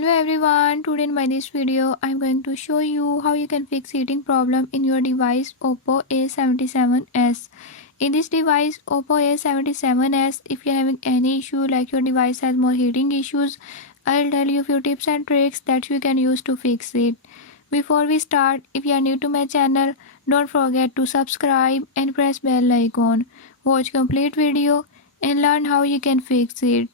Hello everyone, today in this video I'm going to show you how you can fix heating problem in your device Oppo A77s. In this device Oppo A77s, if you're having any issue like your device has more heating issues, I'll tell you a few tips and tricks that you can use to fix it. Before we start, if you are new to my channel, don't forget to subscribe and press bell icon. Watch complete video and learn how you can fix it.